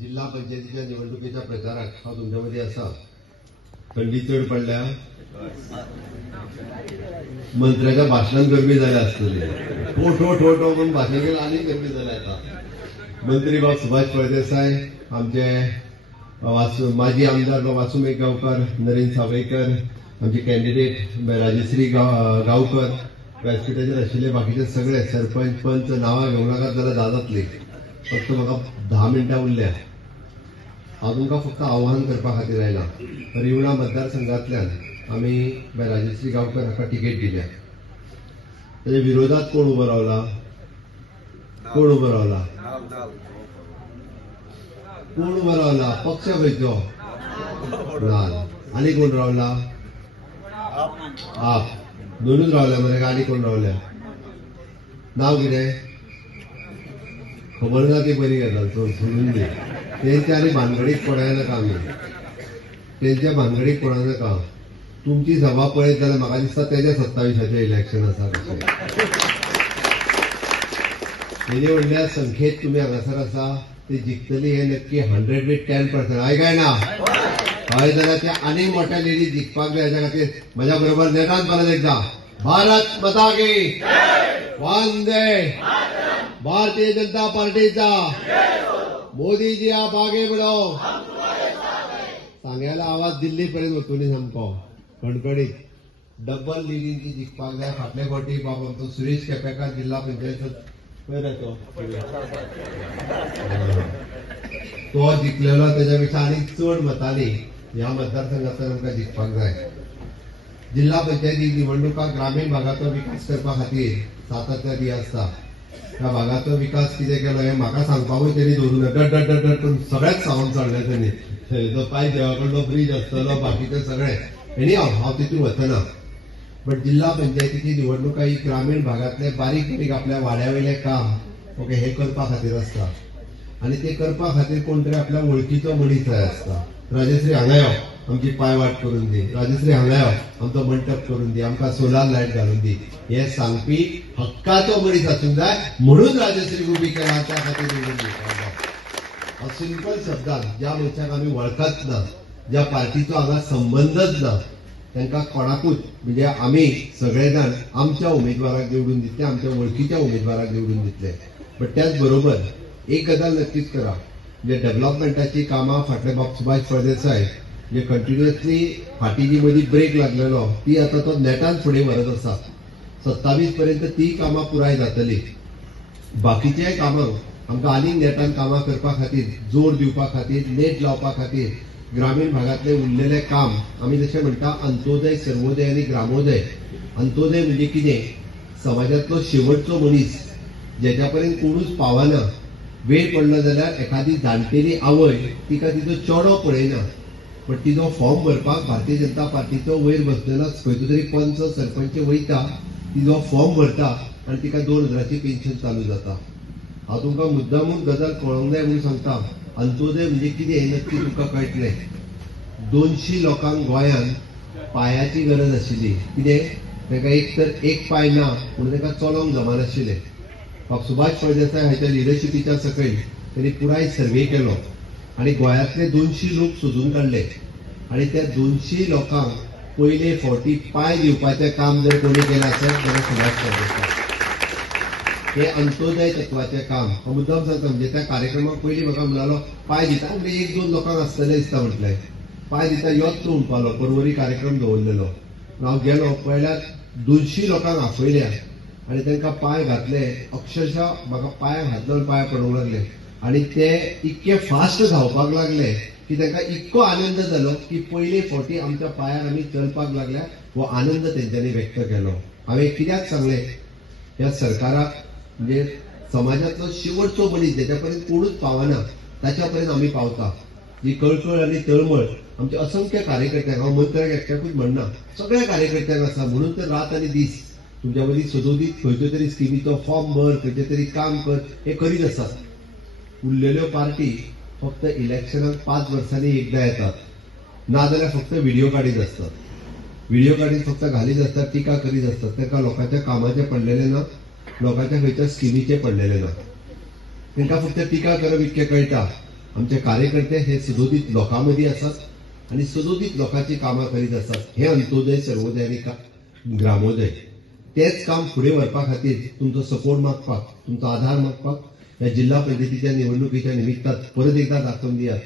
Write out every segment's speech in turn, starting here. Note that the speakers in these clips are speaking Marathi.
जिल्हा पंचायतीच्या निवडणुकीच्या प्रचारात हा तुमच्यामध्ये असा थंडी चढ पडल्या मंत्र्याच्या भाषणात गरमी झाल्या असतले ठो ठो ठो ठो म्हणून भाषण केलं आणि गरमी झाल्या आता मंत्री बाब सुभाष फळदेसाय आमचे माजी आमदार बाब वासुमेघ गावकर नरेंद्र सावयकर आमचे कॅन्डिडेट राजश्री गावकर व्यासपीठाचेर आशिल्ले बाकीचे सगळे सरपंच पंच नावां घेवंक नाकात जाल्यार दादातले फक्त म्हाका 10 मिनटां उरल्या हांव तुमकां फक्त आव्हान करपा खातीर आयला रिवणा मतदारसंघांतल्यान आमी राजश्री गांवकर हाका तिकेट दिल्या ताच्या विरोधात कोण उबो रावला कोण उबो रावला कोण उबो रावला पक्ष खंयचो नाल आनी कोण रावला आप दोनूच रावल्या मरे आनी कोण रावल्या नाव कितें खबर ना ती बरी गजाल सोडून दे तेंच्या आनी भानगडीक पडया नाका आमी तेंच्या भानगडीक पडों नाका तुमची सभा पळयत जाल्यार म्हाका दिसता तेच्या 27 इलेक्शन आसा कशें तेजे व्हडल्या संख्येत तुमी हांगासर आसा ते जिखतली हे नक्की 110%. आयकाय ना हय जाल्यार ते आनीक मोठ्या लेडीज जिखपाक जाय हेच्या खातीर म्हज्या बरोबर नेटान परत एकदा भारत माता की वंदे भारतीय जनता पार्टीचा मोदी जी आप आगे बढ़ो सांग्याला आवाज दिल्ली पर्यंत वतुनी सामको कणकणीत डबल लिडींची जिखपाक जाय फाटले फावटी बाबा आमचो सुरेश केपेकार जिल्हा पंचायत तो जिखलेलो त्याच्या पेक्षा आनीक चड मतांनी ह्या मतदारसंघांतल्यान आमकां जिखपाक जाय जिल्हा पंचायती निवडणुका ग्रामीण भागाचो विकास करपा खातीर सातत्यानी आसता त्या भागाचो विकास कितें केलो हे म्हाका सांगपाकूय तेणी दवरूं ना डट डट डट करून सगळेच सांगून चडले तेणी जो पाय देवा कडलो ब्रीज आसतलो बाकीचे सगळे एनी हांव तितून वचना बट जिल्हा पंचायतीची निवडणुका ही ग्रामीण भागातले बारीक बारीक आपल्या वाड्यावयले काम ओके हे करपा खातीर आसता आणि ते करपा खातीर कोण तरी आपल्या वळखीचो मनीस जाय आसता राजश्री हांगा यो आमची पायवाट करून दी राजश्री हांगा यो आमचो मंडप करून दी आमकां सोलार लायट घालून दी हे सांगपी हक्काचो मनीस आसूंक जाय म्हणून राजश्री उबी केला त्या खातीर निवडून दिवपाक जाय सिंपल शब्दांत ज्या मनशाक आमी वळखत ना ज्या पार्टीचो हांगा संबंधच ना तांकां कोणाकूच म्हणजे आमी सगळे जाण आमच्या उमेदवाराक निवडून दितले आमच्या वळखीच्या उमेदवाराक निवडून दितले बट त्याच बरोबर एक गजाल नक्कीच करा म्हणजे डेव्हलपमेंटाची कामां फाटले बाब सुभाष फळदेसाय जे कंटिन्युअसली फाटी जी मदीं ब्रेक लागलेलो ती आता तो नेटान फुडें व्हरत आसा 27 पर्यंत ती कामां पुराय जातली बाकीचे कामांक आमकां आनीक नेटान कामां करपा खातीर जोर दिवपा खातीर नेट लावपा खातीर ग्रामीण भागातले उरलेले काम आमी जशें म्हणटा अंत्योदय सर्वोदय आनी ग्रामोदय अंत्योदय म्हणजे कितें समाजातलो शेवटचो मनीस जेच्या पर्यंत कोणूच पावना वेळ पडलो जाल्यार एखादी जाणटेली आवय तिका तिचो चेडो पळयना पण तिचो फॉर्म भरपाक भारतीय जनता पार्टीचो वयर बसलेलो खंयचो तरी पंच सरपंच वयता तिचो फॉर्म भरता आनी तिका 2000ची पेन्शन चालू जाता हांव तुमकां मुद्दामून गजाल कळोवंक जाय म्हणून सांगता अंत्योदय म्हणजे कितें हें नक्की तुमकां कळटलें 200 लोकांक गोंयांत पांयाची गरज आशिल्ली कितें ताका एक तर एक पांय ना पूण ताका चलोंक जमनाशिल्लें बाब सुभाष फळदेसाय हाच्या लिडरशिपीच्या सकयल तांणी पुराय सर्वे केलो आनी गोंयांतले 200 लोक सोदून काडले आनी त्या 200 लोकांक पयले फावटी पांय दिवपाचें काम जर कोणी केलें आसत जाल्यार सुभाष फळदेसाय हे अंत्योदय तत्वाचें काम हांव मुद्दाम सांगता म्हणजे त्या कार्यक्रमाक पयलीं म्हाका म्हणालो पांय दिता म्हणजे 1-2 लोकांक आसतले दिसता म्हटलें पांय दिता योच तूं म्हणपालो परवरी कार्यक्रम दवरलेलो हांव गेलो पळयल्यार 200 लोकांक आपयल्या आनी तांकां पांय घातले अक्षरशः म्हाका पांय घातलो पांय पडूंक लागले आनी ते इतके फास्ट धांवपाक लागले की तांकां इतको आनंद जालो की पयले फावटी आमच्या पांयार आमी चलपाक लागल्या हो आनंद तेंच्यांनी व्यक्त केलो हांवें कित्याक सांगलें ह्या सरकाराक म्हणजे समाजातलो शेवटचो मनीस जेच्या पर्यंत कोणूच पावना ताच्या पर्यंत आमी पावता जी कळकळ आनी तळमळ आमचे असंख्य कार्यकर्त्यांक हांव मंत्र्याक एकट्याकूच म्हणना सगळ्या कार्यकर्त्यांक आसा म्हणून तर रात आनी दीस तुमच्या मदीं सदोदीत खंयच्यो तरी स्किमीचो फॉर्म भर खंयचे तरी काम कर हे करीत आसात उरलेल्यो पार्टी फक्त इलेक्शनाक 5 वर्सांनी एकदा येतात नाजाल्यार फक्त व्हिडिओ काडीत असतात व्हिडिओ काडीत फक्त घालीत असतात टिका करीत असतात तांकां लोकांच्या कामाचे पडलेले ना लोकांच्या खंयच्या स्किमीचे पडलेले ना तांकां फक्त टिका करप इतकें कळटा आमचे कार्यकर्ते हे सुदोदित लोकांमध्ये असतात आणि सुदोदित लोकांची कामां करीत असतात. हे अंत्योदय सर्वोदय आणि ग्रामोदय तेच काम फुडें व्हरपा खातीर तुमचो सपोर्ट मागपाक, तुमचो आधार मागपाक ह्या जिल्हा पंचायतीच्या निवडणुकीच्या निमित्तात परत एकदा दाखोवन दियात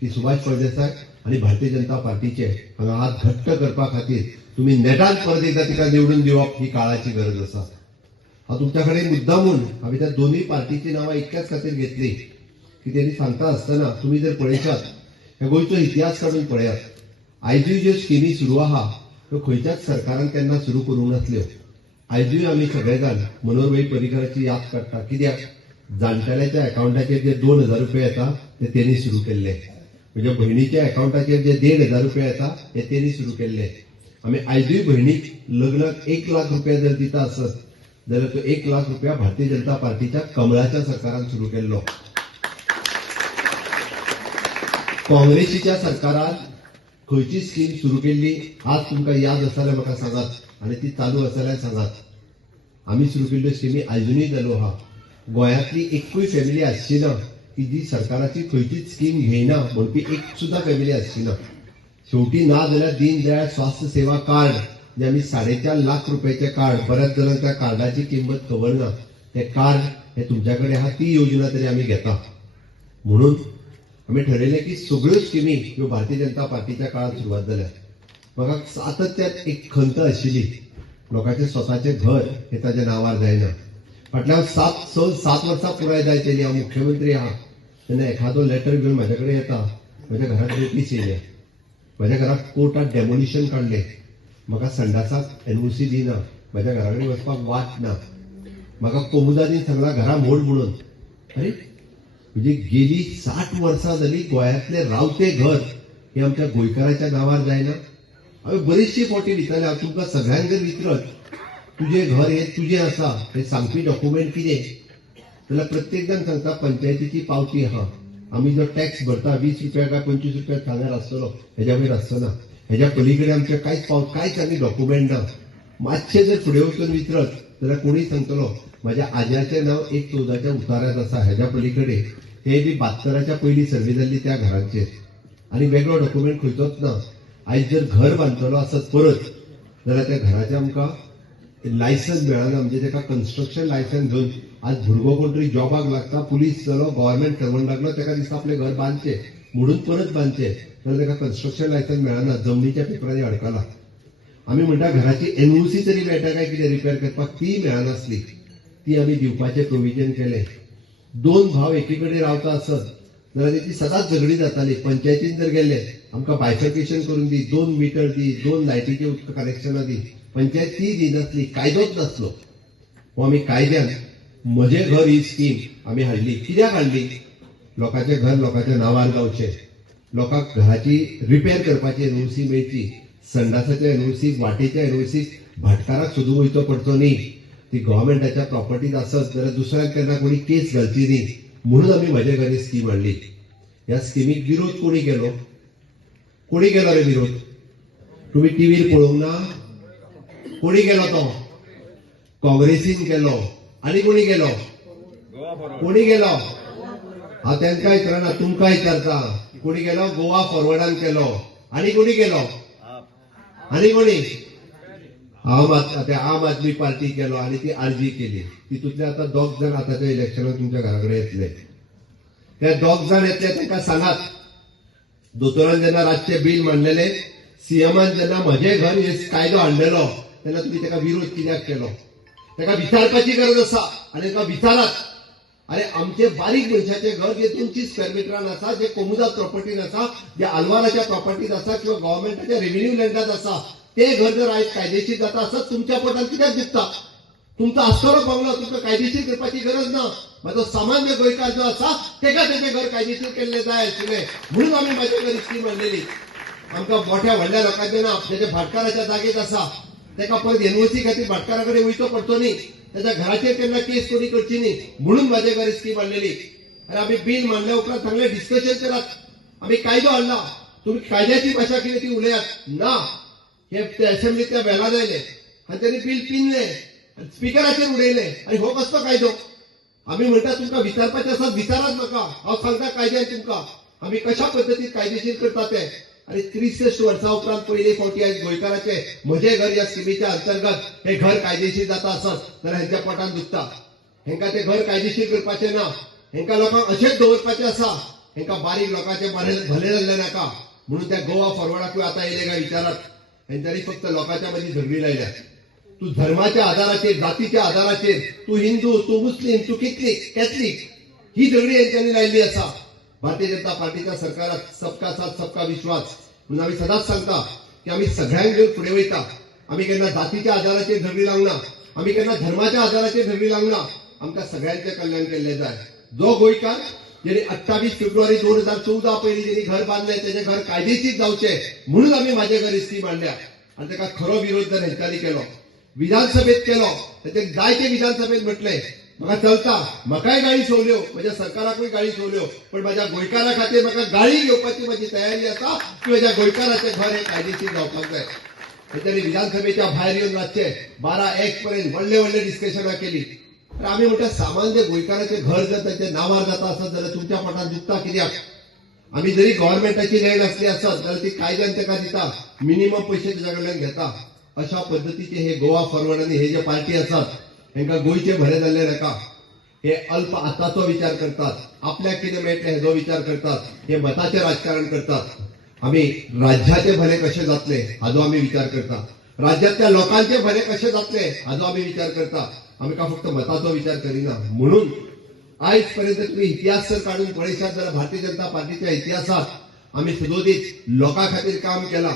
की सुभाष फळदेसाय आणि भारतीय जनता पार्टीचे हांगा हात घट्ट करपा खातीर तुम्ही नेटान परत एकदा तिका निवडून दिवप ही काळाची गरज आसा. हांव तुमच्या कडेन मुद्दामून हांवें त्या दोन्ही पार्टीची नांवां इतक्याच खातीर घेतली की त्यांनी सांगता आसतना तुम्ही जर पळयशात ह्या गोंयचो इतिहास काडून पळयात. आयजूय ज्यो स्किमी सुरू आहा त्यो खंयच्याच सरकारान केन्ना सुरू करूंक नासल्यो. आयजूय आमी सगळे जाण मनोहरभाई पर्रीकराची याद काडटा. कित्याक जाणटेल्याच्या अकाउंटाचेर जे 2,000 रुपया येता ते तेणी सुरू केल्ले. म्हज्या भयणीच्या अकाउंटाचेर जे 1,500 रुपया येता ते तेणी सुरू केल्ले. आमी आयजूय भयणीक लग्नाक 1 लाख रुपया जर दिता आसत जाल्यार तो 1 लाख रुपया भारतीय जनता पार्टीच्या कमळाच्या सरकारान सुरू केल्लो. काँग्रेसीच्या सरकारान खंयची स्कीम सुरू केल्ली आज तुमकां याद आसा जाल्यार म्हाका सांगात आणि ती चालू आसा जाल्यार सांगात. आमी सुरू केल्ल्यो स्किमी आयजूनय चालू आहा. गोंयांतली एकूय फॅमिली आसची ना की जी सरकाराची खंयचीच स्कीम घेयना म्हणपी एक सुद्धा फॅमिली आसची ना. शेवटी ना जाल्यार दीन दयाळ स्वास्थ्य सेवा कार्ड जे आमी 4.5 लाख रुपयाचे कार्ड, बऱ्याच जणांक त्या कार्डाची किंमत खबर ना. ते कार्ड हे तुमच्याकडे आहा ती योजना तरी आमी घेता. म्हणून आमी ठरयलें की सगळ्यो स्किमी ह्यो भारतीय जनता पार्टीच्या काळात सुरवात जाल्या. म्हाका सातत्यात एक खंत आशिल्ली लोकांचे स्वताचे घर हे ताच्या नांवार जायना. फाटल्या 7 वर्सां पुराय जायतली हांव मुख्यमंत्री आहा तेन्ना एखादो लेटर घेवन म्हाजे कडेन येता. म्हज्या घरांत नोटीस येयल्या, म्हज्या घरात कोर्टात डेमोलिशन काडलें, म्हाका संडासाक एनओसी दिना, म्हज्या घरा कडेन वचपाक वाट ना, म्हाका कोमुदानी सांगला घरा मोड म्हणून. अरे म्हणजे गेली 60 वर्सां जाली गोंयांतले रावते घर हे आमच्या गोंयकाराच्या नांवार जायना. हांवें बरीचशी फावटी विचारले. हांव तुमकां सगळ्यांक जर विचारत तुझे घर हे तुझे आसा हे सांगपी डॉक्युमेंट कितें जाल्यार प्रत्येक जाण सांगता पंचायतीची पावती आहा. आमी जो टॅक्स भरता 20 रुपया काय 25 रुपया थांगार आसतलो, हेज्या वयर आसचो ना. हेज्या पलीकडे आमचे कांयच आमी डॉक्युमेंट ना. मातशें जर फुडें वचून विचारत जाल्यार कोणीय सांगतलो म्हाज्या आज्याचें नांव 1/14 उतार्यांत आसा. हेज्या पलीकडे हे बी 72च्या पयलीं सर्वे जाल्ली त्या घरांचेर आनी वेगळो डॉक्युमेंट खंयचोच ना. आयज जर घर बांदतलो आसत परत जाल्यार त्या घराचें आमकां लायसन्स मेळना. म्हणजे ताका कन्स्ट्रक्शन लायसन्स घेवन आज भुरगो कोण तरी जॉबाक लागता, पुलीस जालो, गव्हर्नमेंट सर्वंट लागलो, ताका दिसता आपले घर बांदचें म्हणून परत बांदचें जाल्यार ताका कन्स्ट्रक्शन लायसन्स मेळना, जमनीच्या पेपरांनी अडकला. आमी म्हणटा घराची एनओसी तरी मेळटा काय कितें रिपेर करपाक, ती मेळनासली. ती आमी दिवपाचें प्रोविजन केलें. 2 भाव एकी कडेन रावता आसत जाल्यार ती सदांच झगडी जाताली. पंचायतीन जर गेले आमकां बायफर्केशन करून दी, 2 मीटर दी, 2 लायटीचे उदक कनेक्शनां दी, पंचायत ती दिनासली, कायदोच नासलो. हो आमी कायद्यान म्हजे घर ही स्कीम आमी हाडली. कित्याक हाडली? लोकांचे घर लोकांच्या नांवार जावचें, लोकांक घराची रिपेर करपाची एनओसी मेळची, संडासाच्या एनओसीक, वाटेच्या एनओसीक भाटकाराक सोदून वयचो पडचो न्ही. ती गव्हर्नमेंटाच्या प्रॉपर्टीज आसत जाल्यार दुसऱ्याक केन्ना कोणी केस घालची न्ही म्हणून आमी म्हजे घर ही स्कीम हाडली. ह्या स्किमीक विरोध कोणी केलो? कोणी केलो रे विरोध? तुम्ही टीव्हीर पळोवंक ना? कोणी केलो तो? काँग्रेसीन केलो. आनी कोणी केलो? कोणी केलो? हांव तांकां विचारना, तुमकां विचारता. कोणी केलो? गोवा फॉरवर्डान केलो. आनी कोणी केलो? आनी कोणी? आम आदमी पार्टी केलो आनी ती आरजी केली. तितूंतले आता 2 जण आतांच्या इलेक्शनाक तुमच्या घरा कडेन येतले. ते 2 जण येतले तांकां सांगात दोतोरान जेन्ना रातचे बील मांडलेले, सीएमान जेन्ना म्हजे घर हे कायदो हाडलेलो तेन्ना तुम्ही ताका विरोध कित्याक केलो? ताका विचारपाची गरज आसा आनी ताका विचारात. अरे आमचे बारीक मनशाचे घर जे 200 स्क्वेअर मिटरान आसा, जे कोमुदा प्रॉपर्टीन आसा, जे आलवाराच्या प्रॉपर्टीत आसा किंवा गव्हर्नमेंटाच्या रेव्हेन्यू लँडात आसा, ते घर जर आयज कायदेशीर जाता आसत तुमच्या पोटान कित्याक दिसता? तुमचो आसतलो बंगलो तुमकां कायदेशीर करपाची गरज ना. म्हाजो सामान्य गोंयकार जो आसा तेका तेचें घर कायदेशीर केल्लें जाय आशिल्लें म्हणून आमी म्हाजे घर स्कीम हाडलेली. आमकां मोठ्या व्हडल्या लोकांचे ना, तेजे भाटकाराच्या जागेत आसा, ताका परत एनओसी खातीर भाटकारा कडेन वयचो पडचो न्ही, त्याच्या घराचेर केन्ना केस कोणी करची न्ही म्हणून म्हाजे घर स्कीम हाडलेली. आनी आमी बील मांडल्या उपरांत सांगलें डिस्कशन करात. आमी कायदो हाडला, तुम्ही कायद्याची भाशा कितें ती उलयात ना. हे असेंब्लीतल्या बेला जायले आनी त्यांनी बील पिनले, स्पिकराचेर उडयले. आनी हो कसलो कायदो? आम्ही म्हणटा तुमकां विचारपाचें आसा विचाराच नका, हांव सांगता कायद्यान तुमकां आमी कशा पद्दतीन कायदेशीर करता ते. आणि 63 वर्सां उपरांत पयले फावटी आयज गोंयकाराचे म्हजे घर ह्या स्किमीच्या अंतर्गत हे घर कायदेशीर जाता आसत जाल्यार हेंच्या पोटान दुखता. हेंकां ते घर कायदेशीर करपाचें ना, हेंकां लोकांक अशेंच दवरपाचें आसा, हेंकां बारीक लोकांचे भले जाल्ले नाका म्हणून त्या गोवा फॉरवर्डाकूय आतां येयले काय विचारात. हेंच्यांनी फक्त लोकांच्या मदीं झगडी लायल्या. तूं धर्माच्या आधाराचेर, जातीच्या आधाराचेर, तूं हिंदू, तूं मुस्लीम, तूं कॅथलीक ही झगडी हेंच्यांनी लायल्ली आसा. भारतीय जनता पार्टीच्या सरकारात सबका साथ सबका विश्वास म्हणून आम्ही सदांच सांगता की आम्ही सगळ्यांक घेऊन फुडें वयता. आम्ही केन्ना जातीच्या आधाराचेर झगडी लावना, आम्ही केन्ना धर्माच्या आधाराचेर झगडी लावना. आमकां सगळ्यांचें कल्याण केल्लें जाय. जो गोंयकार जेणे 28 फेब्रुवारी 2014 पयलीं जेणी घर बांदलें तेजें घर कायदेशीर जावचें म्हणून आमी म्हाजे घर स्कीम हाडल्या. आनी ताका खरो विरोध जर हेंच्यांनी केलो, विधानसभेत केलो, ताचे जायते विधानसभेत म्हटलें म्हाका चलता, म्हाकाय गाळी सोवल्यो, म्हज्या सरकाराकूय गाळी सोवल्यो, पण म्हाज्या गोंयकारा खातीर म्हाका गाळी घेवपाची म्हजी तयारी आसा की म्हज्या गोंयकाराचें घर हें कायदेशीर जावपाक जाय. तेच्यांनी विधानसभेच्या भायर येवन रातचे 12-1 पर्यंत व्हडले डिस्कशनां केली. तर आमी म्हणटा सामान्य गोंयकाराचें घर जर ताच्या नांवार जाता आसत जाल्यार तुमच्या पोटान दुखता कित्याक? आमी जरी गव्हर्नमेंटाची लँड असली आसत जाल्यार ती कायद्यान ताका दिता, मिनिमम पयशे ताच्या कडल्यान घेता. अशा पद्दतीचे हे गोवा फॉरवर्ड आनी हे जे पार्टी आसात हेंकां गोंयचे भले जाल्ले नाका. हे अल्प आताचो विचार करतात, आपल्याक कितें मेळटलें हेजो विचार करतात, हे मताचें राजकारण करतात. आमी राज्याचे भले कशे जातले हाजो आमी विचार करता, राज्यांतल्या लोकांचे भले कशे जातले हाजो आमी विचार करता. आमी फक्त मताचो विचार करिना. म्हणून आयज पर्यंत तुम्ही इतिहास जर काढून पळयशात जाल्यार भारतीय जनता पार्टीच्या इतिहासात आमी सदोदीत लोकां खातीर काम केलां.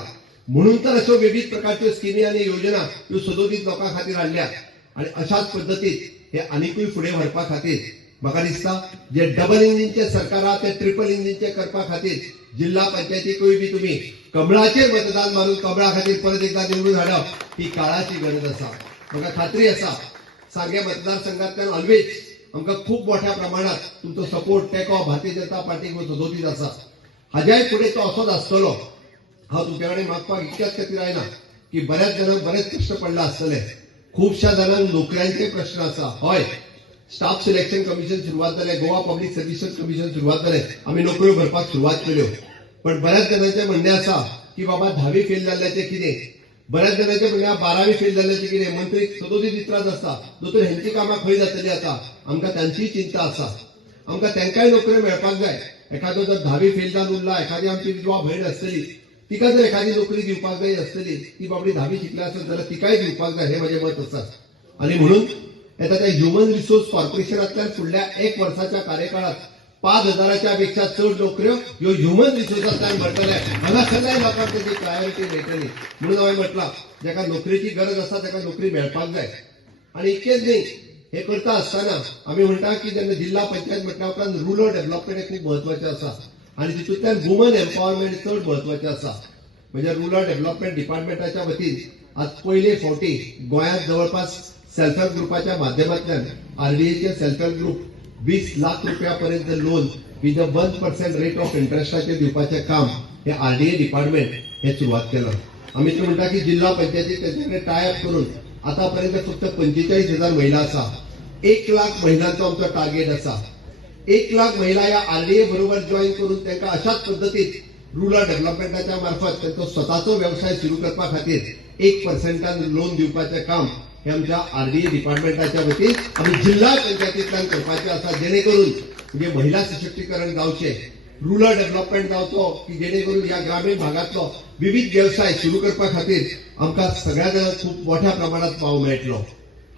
म्हणून तर अश्यो विविध प्रकारच्यो स्किमी आनी योजना ह्यो सदोदीत लोकां खातीर हाडल्या. आणि अशाच पद्दतीत हे आनीकूय फुडें व्हरपा खातीर म्हाका दिसता जे डबल इंजिनचे सरकार आहा ते ट्रिपल इंजिनचे करपा खातीर जिल्हा पंचायतीकूय बी तुम्ही कमळाचेर मतदान मारून कमळा खातीर परत एकदा निवडून हाडप ही काळाची गरज आसा. म्हाका खात्री आसा सांगे मतदारसंघांतल्यान ऑलवेज आमकां खूब मोठ्या प्रमाणात तुमचो सपोर्ट तेको भारतीय जनता पार्टीक सदोदीत आसा. हाज्याय फुडें तो असोच आसतलो. हांव तुमचे कडेन मागपाक इतल्याच खातीर आयना की बऱ्याच जाणांक बरेच कश्ट पडले आसतले, खूपशा जणांक नोकऱ्यांचे प्रश्न आसा. हय, स्टाफ सिलेक्शन कमिशन सुरवात जालें, गोवा पब्लीक सर्व्हिसेस कमिशन सुरवात जालें, आमी नोकऱ्यो भरपाक सुरवात केल्यो. पण बऱ्याच जणांचें म्हणणें आसा की बाबा 10वी फेल जाल्ल्याचें कितें, बऱ्याच जणांचें म्हणणें 12वी फेल जाल्ल्याचें कितें, मंत्रीक सदोदीत इत्रास आसता, दोतोर हेंची कामां खंय जातलीं आतां. आमकां तांचीय चिंता आसा, आमकां तांकांय नोकऱ्यो मेळपाक जाय. एखादो जर 10वी फेल जावन उरला, एखादी आमची विधवा भयण आसतली, तिका जर एखादी नोकरी दिवपाक जाय आसतली, ती बाबडी 10वी शिकल्या आसत जाल्यार तिकाय दिवपाक जाय, हे म्हजें मत आसा. आणि म्हणून येता त्या ह्युमन रिसोर्स कॉर्पोरेशनांतल्यान फुडल्या 1 वर्साच्या कार्यकाळात 5,000च्या पेक्षा चड नोकऱ्यो ह्यो ह्युमन रिसोर्सांतल्यान भरतले. हांगा सगळ्या लोकांक तेजी प्रायोरिटी मेळटली. म्हणून हांवें म्हटलां जाका नोकरेची गरज आसा ताका नोकरी मेळपाक जाय. आणि इतकेंच न्ही, हे करता आसतना आमी म्हणटा की जेन्ना जिल्हा पंचायत म्हटल्या उपरांत रुरल डेव्हलपमेंट हे खूब म्हत्वाचें आसा आणि तितूंतल्यान वुमन एम्पावरमेंट चड म्हत्वाचें आसा. म्हणजे रुरल डेव्हलपमेंट डिपार्टमेंटाच्या वतीन आज पयले फावटी गोंयांत जवळपास सेल्फ हेल्प ग्रुपाच्या माध्यमांतल्यान आरडीएचे सेल्फ हेल्प ग्रुप 20 लाख रुपयापर्यंत लोन विथ 1% रेट ऑफ इंटरेस्टाचेर दिवपाचें काम हे आरडीए डिपार्टमेंट हे सुरवात केलां. आमी तर म्हणटा की जिल्हा पंचायती तेचे कडेन टाय अप करून आतापर्यंत फक्त 45,000 महिला आसा. 1 लाख महिलांचो आमचो टार्गेट आसा. 1 लाख महिला या आरडीए बरोबर जॉईन करून तांकां अशाच पद्दतीन रुरल डेव्हलपमेंटाच्या मार्फत तांचो स्वताचो व्यवसाय सुरू करपा खातीर 1% लोन दिवपाचें काम हे आमच्या आरडीए डिपार्टमेंटाच्या वतीन आमी जिल्हा पंचायतींतल्यान करपाचें आसा. जेणे करून म्हणजे महिला सशक्तीकरण जावचें, रुरल डेव्हलपमेंट जावचो की जेणे करून ह्या ग्रामीण भागातलो विविध व्यवसाय सुरू करपा खातीर आमकां सगळ्या जाणांक खूब मोठ्या प्रमाणात पाव मेळटलो.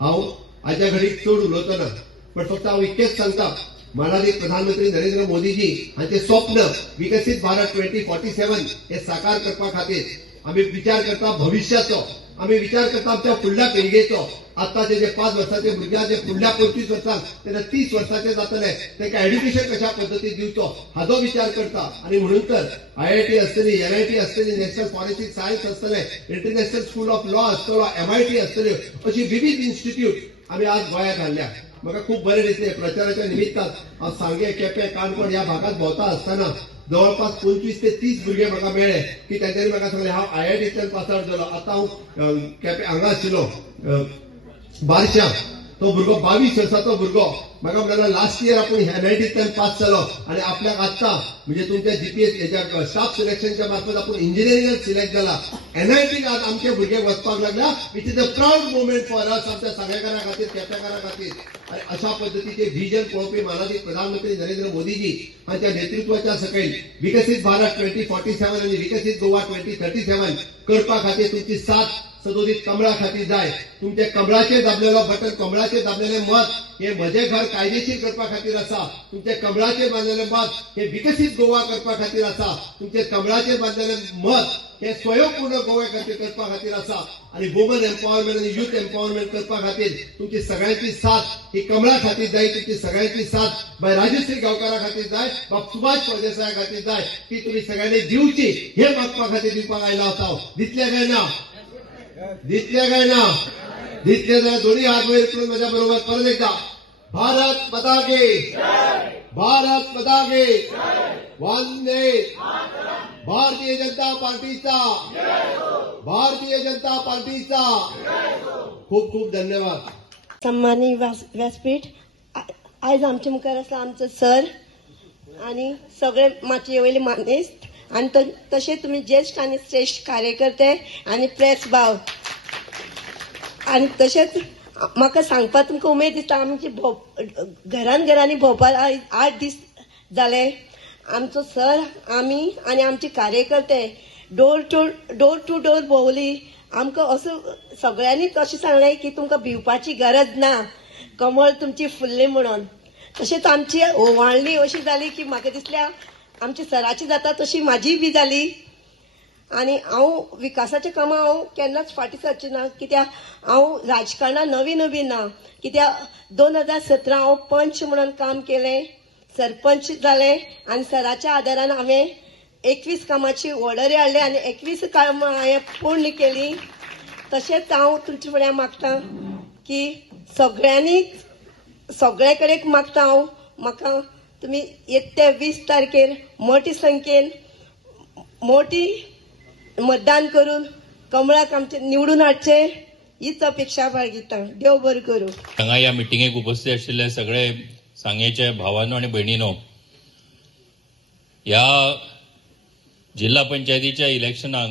हांव आजच्या घडीक चड उलयतना पण फक्त हांव इतकेंच सांगता, माननीय प्रधानमंत्री नरेंद्र मोदीजी हांचे स्वप्न विकसीत भारत 2047 हे साकार करपा खातीर आमी विचार करता भविष्याचो, आमी विचार करता आमच्या फुडल्या पिळगेचो. आताचे जे 5 वर्साचे भुरगे जे फुडल्या 25 वर्सांक तेन्ना 30 वर्साचे जातले, तांकां एड्युकेशन कशा पद्दतीन दिवचो हाजो विचार करता. आणि म्हणून तर IIT आसतली, NIT आसतली, नॅशनल फॉरेन्सिक सायन्स आसतले, इंटरनॅशनल स्कूल ऑफ लॉ आसतलो, MIT आसतल्यो, अशी विविध इन्स्टिट्यूट आमी आज गोंयांत हाडल्या. म्हाका खूब बरें दिसलें. प्रचाराच्या निमित्तान हांव सांगे, केपें, काणकोण ह्या भागात भोंवता आसतना जवळपास 25 ते 30 भुरगे म्हाका मेळ्ळे की तांच्यांनी म्हाका सांगलें हांव IITंतल्यान पास आउट जालो. आतां हांव केपें हांगा आशिल्लो बारश्यां तो भुरगो 22 वर्साचो भुरगो म्हाका म्हणलो लास्ट इयर आपण एनआयटींतल्यान पास जालो आणि आपल्याक आत्ता म्हणजे तुमच्या जीपीएस हेच्या स्टाफ सिलेक्शनच्या मार्फत आपण इंजिनिअरिंगात सिलेक्ट जाला एनआयटीक आज आमचे भुरगे वचपाक लागल्या it is a proud moment for us आमच्या सगळ्याकारा खातीर केपेकारा खातीर आणि अशा पद्धतीचे व्हिजन पळोवपी माननीय प्रधानमंत्री नरेंद्र मोदीजी हांच्या नेतृत्वाच्या सकयल विकसित भारत 2047 आणि विकसित गोवा 2037 करपा खातीर तुमची साथ सदोदित कमळा खातीर जाय तुमचे कमळाचेर दाबलेलो बटन कमळाचेर दाबलेले मत हे म्हजे घर कायदेशीर करपा खातीर आसा तुमचे कमळाचेर बांदलेले मत हे विकसित गोवा करपा खातीर आसा तुमचे कमळाचेर बांदलेले मत हे स्वयंपूर्ण गोवा खातीर करपा खातीर आसा आणि वुमन एम्पॉवरमेंट आणि युथ एम्पॉवरमेंट करपा खातीर तुमची सगळ्यांची साथ ही कमळा खातीर जाय तुमची सगळ्यांची साथ बाय राजश्री गांवकारा खातीर जाय बाब सुभाष फळदेसाया खातीर जाय ती तुम्ही सगळ्यांनी दिवची हे मागपा खातीर दिवपाक आयला होता दितले काय ना दिसले काय ना दिसले जाय दोन्ही हात वयर करून माझ्या बरोबर परत एकदा भारत माता की भारत माता की वंदे भारतीय जनता पार्टीचा भारतीय जनता पार्टीचा खूप खूप धन्यवाद. सन्मानी व्यासपीठ आज आमचे मुखार आसा आमचो सर आणि सगळे मातये वयले मानेस्त आणि तशेंच तुमी ज्येष्ठ आणि श्रेष्ठ कार्यकर्ते आणि प्रेस भाव आणि तशेंच म्हाका सांगपाक तुमकां उमेद दिसता आमची घरांनी भोंवपाक 8 दीस जाले आमचो सर आमी आणि आमचे कार्यकर्ते डोर टू डोर भोंवली आमकां असो सगळ्यांनीच अशें सांगलें की तुमकां भिवपाची गरज ना कमळ तुमची फुल्ली म्हणून तशेंच आमची ओवाळणी अशी जाली की म्हाका दिसल्या आमची सराची जाता तशी म्हाजी बी जाली आणि हांव विकासाच्या कामां हांव केन्नाच फाटीं सरचें ना कित्याक हांव राजकारणांत नवी ना कित्याक 2017 हांव पंच म्हणून काम केलें सरपंच जालें आणि सराच्या आदारान हांवें 21 कामाची ऑर्डरी हाडली आणि 21 कामां हांवें पूर्ण केली. तशेंच हांव तुमचे फुड्यान मागतां की सगळ्यांनी सगळे कडेन मागता हांव म्हाका तुम्ही येत्या 20 तारखेर मोठी संख्येन मोठी मतदान करून कमळाक आमचे निवडून हाडचे हीच अपेक्षा बाळगिता. देव बरें करूं. हांगा ह्या मिटिंगेक उपस्थित आशिल्ले सगळे सांगेचे भावांनो आणि भयणीनो ह्या जिल्हा पंचायतीच्या इलेक्शनाक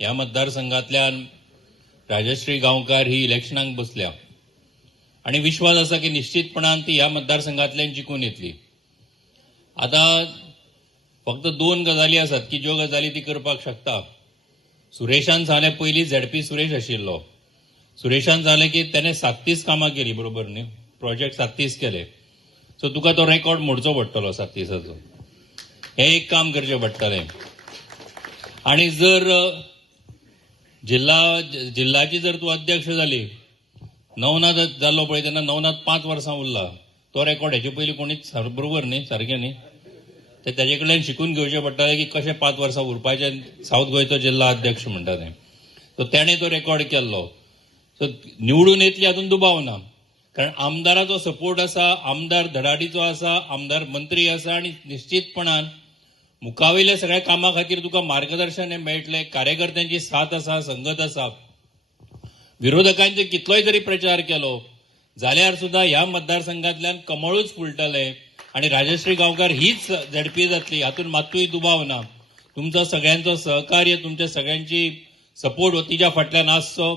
ह्या मतदारसंघातल्यान राजश्री गांवकार ही इलेक्शनाक बसल्या आणि विश्वास आसा की निश्चितपणान ती ह्या मतदारसंघातल्यान जिखून येतली. आता फक्त 2 गजाली आसात की ज्यो गजाली ती करपाक शकता. सुरेशान सांगलें पयलीं झेडपी सुरेश आशिल्लो सुरेशान सांगलें की त्याने 37 कामां केली बरोबर न्ही प्रोजेक्ट 37 केले सो तुका तो रेकॉर्ड मोडचो पडटलो 37चो हे एक काम करचें पडटलें. आणि जर जिल्ल्याची जर तूं अध्यक्ष जाली नवनाथ जाल्लो पळय तेन्ना नवनाथ 5 वर्सां उरला तो रेकॉर्ड हेचे पयलीं कोणीच बरोबर न्ही सारकें न्ही ते तेजे कडल्यान शिकून घेवचें पडटलें की कशें 5 वर्सां उरपाचें साऊथ गोंयचो जिल्हा अध्यक्ष म्हणटा तें सो तेणें तो रेकॉर्ड केल्लो. सो निवडून येतली हातून दुबाव ना कारण आमदाराचो सपोर्ट आसा आमदार धडाडीचो आसा आमदार मंत्री आसा आणि निश्चितपणान मुखावयल्या सगळ्या कामां खातीर तुका मार्गदर्शन हें मेळटलें कार्यकर्त्यांची साथ आसा संगत आसा. विरोधकांचे कितलोय जरी प्रचार केलो जाल्यार सुद्धा ह्या मतदारसंघातल्यान कमळूच फुलटलें आणि राजश्री गांवकार हीच झडपी जातली हातून मात्तूय दुबाव ना. तुमचो सगळ्यांचो सहकार्य तुमच्या सगळ्यांची सपोर्ट तिच्या फाटल्यान आसचो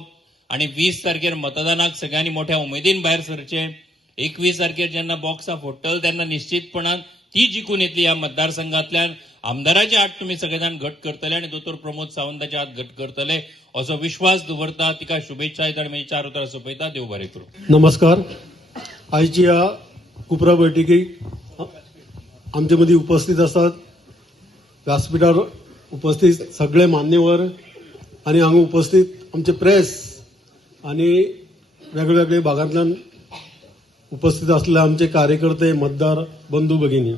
आणि 20 तारखेर मतदानाक सगळ्यांनी मोठ्या उमेदीन भायर सरचें. 21 तारखेर जेन्ना बॉक्सां फोडटले तेन्ना निश्चितपणान ती जिखून येतली ह्या मतदारसंघातल्यान. आमदाराचे हात तुम्ही सगळ्यांक घट करतले आणि दोतोर प्रमोद सावंताचे हात घट करतले असो विश्वास दवरता. तिका शुभेच्छा दिता आणि म्हजी 4 उतरां सोंपयता. देव बरें करूं. नमस्कार. आयची ह्या कुपरा बैठकीक आमचे मदीं उपस्थित असतात व्यासपीठार उपस्थित सगळे मान्यवर आणि हांगा उपस्थित आमचे प्रेस आणि वेगवेगळे भागांतल्यान उपस्थित असलेले आमचे कार्यकर्ते मतदार बंधू भगिनी.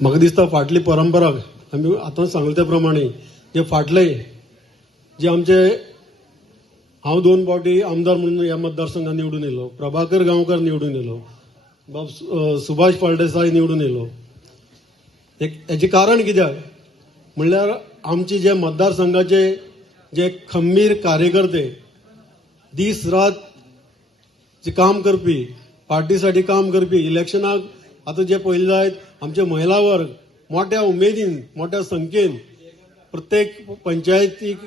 म्हाका दिसता फाटली परंपरा आमी आतां सांगले त्या प्रमाणे जे फाटले जे आमचे हांव 2 फावटी आमदार म्हणून ह्या मतदारसंघात निवडून येयलो प्रभाकर गांवकार निवडून येयलो बाब सुभाष फळदेसाय निवडून येयलो. हेचे कारण कित्याक म्हणल्यार आमचे जे मतदारसंघाचे जे खंबीर कार्यकर्ते दीस रात जे काम करपी, पार्टीसाठी काम करपी, इलेक्शनाक आता जे पयले जायत आमचे महिला वर्ग मोठ्या उमेदीन, मोठ्या संख्येन प्रत्येक पंचायतीक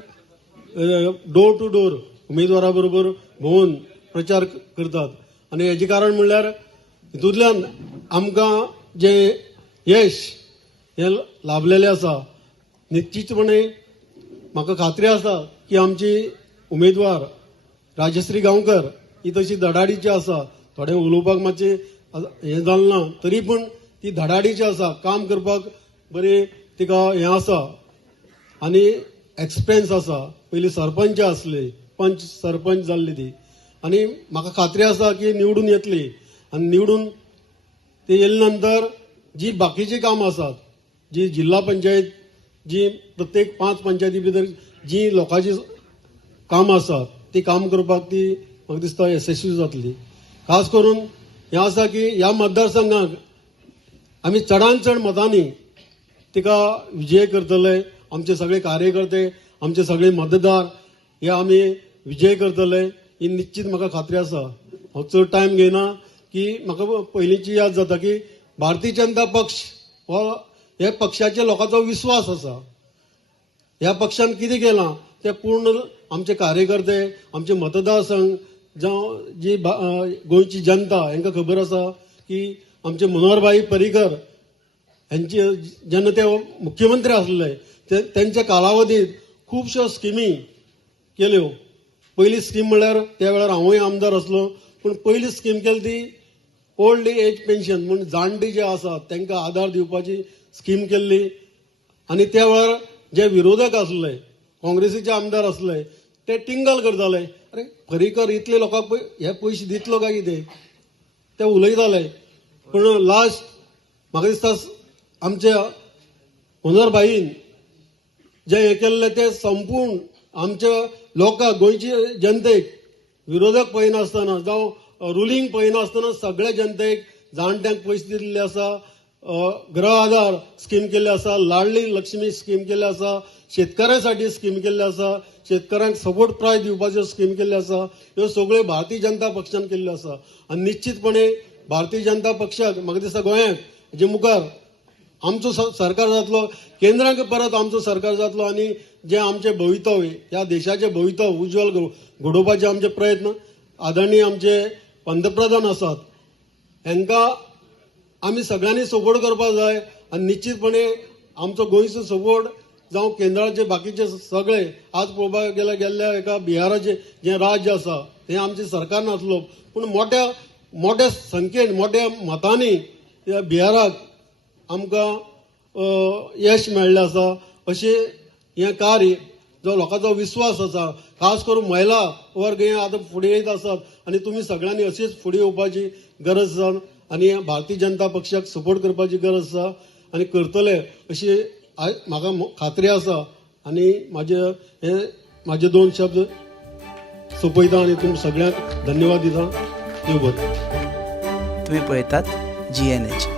डोर टू डोर उमेदवारा बरोबर भोवन प्रचार करतात. आनी हेचे कारण म्हणल्यार हितूंतल्यान आमकां जे यश हे लाभलेले आसा. निश्चितपणे म्हाका खात्री आसा की आमची उमेदवार राजश्री गांवकर ही तशी धडाडीची आसा. थोडे उलोवपाक मातशें हें जालें ना, तरी पूण ती धडाडीची आसा. काम करपाक बरी तिका हें आसा आनी एक्सपिरियन्स आसा. पयलीं सरपंच आसली, पंच सरपंच जाल्ली ती. आनी म्हाका खात्री आसा की निवडून येतली. आनी निवडून ते येयले नंतर जी बाकीची कामां आसात, जी जिल्हा पंचायत, जी प्रत्येक 5 पंचायती भितर जी लोकांची कामां आसात ती काम करपाक ती म्हाका दिसता यशस्वी जातली. खास करून हें आसा की ह्या मतदारसंघाक आमी चडांत चड मतांनी तिका विजय करतले. आमचे सगळे कार्यकर्ते, आमचे सगळे मतदार हे आमी विजय करतले ही निश्चित म्हाका खात्री आसा. हांव चड टायम घेयना की म्हाका पयलींची याद जाता की भारतीय जनता पक्ष हो ह्या पक्षाच्या लोकांचो विश्वास आसा. ह्या पक्षान कितें केलां ते पूर्ण आमचे कार्यकर्ते, आमचे मतदारसंघ जावं जी गोंयची जनता हांकां खबर आसा की आमचे मनोहरभाई पर्रीकर हांचे जेन्ना ते मुख्यमंत्री आसले त्यांच्या कालावधींत खुबश्यो स्किमी केल्यो. पयली स्कीम म्हणल्यार त्या वेळार हांवूय आमदार आसलो, पूण पयली स्कीम केली ती ओल्ड एज पेन्शन म्हण जाणटे जे आसात तांकां आदार दिवपाची स्कीम केल्ली. आनी त्या वेळार जे विरोधक आसले, काँग्रेसीचे आमदार आसले, ते टिंगल करताले, अरे पर्रीकर इतले लोकांक हे पयशे दितलो काय कितें ते उलयताले. पूण लास्ट म्हाका दिसता आमच्या मनोहरभाईन जे हे केल्ले ते संपूर्ण आमच्या लोकांक, गोंयची जनतेक विरोधक पळयनासतना जावं रुलींग पळयनासतना सगळ्या जनतेक, जाणट्यांक पयशे दिल्ले आसा, गृह आधार स्कीम केल्ली आसा, लाडली लक्ष्मी स्कीम केल्ली आसा, शेतकऱ्यांसाठी स्कीम केल्ली आसा, शेतकऱ्यांक सपोर्ट प्रायस दिवपाच्यो स्कीम केल्ल्यो आसा. ह्यो सगळ्यो भारतीय जनता पक्षान केल्ल्यो आसा. आनी निश्चितपणे भारतीय जनता पक्षाक म्हाका दिसता गोंयांत जे मुखार आमचो सरकार जातलो, केंद्राक परत आमचो सरकार जातलो आनी जे आमचे भवितव्य, ह्या देशाचे भवितव्य उज्वल घडोवपाचे आमचे प्रयत्न आदरणीय आमचे पंतप्रधान आसात हांकां आमी सगळ्यांनी सपोर्ट करपाक जाय. आनी निश्चितपणे आमचो गोंयचो सपोर्ट जावं केंद्राचे बाकीचे सगळे, आज पळोवपाक गेल्या एका बिहाराचे जे राज्य आसा तें आमचे सरकार नासलो, पूण मोठ्या संख्येन, मोठ्या मतांनी ह्या बिहाराक आमकां यश मेळ्ळें आसा. अशें हें कार्य जो लोकांचो विश्वास आसा, खास करून महिला वर्ग हे आतां फुडें येत आसात आनी तुमी सगळ्यांनी अशीच फुडें येवपाची गरज आसा आनी भारतीय जनता पक्षाक सपोर्ट करपाची गरज आसा आनी करतले अशी म्हाका खात्री आसा. आनी म्हाजे 2 शब्द सोंपयता आनी तुमकां सगळ्यांक धन्यवाद दिता. देव बरें. तुम्ही पळयतात GNH.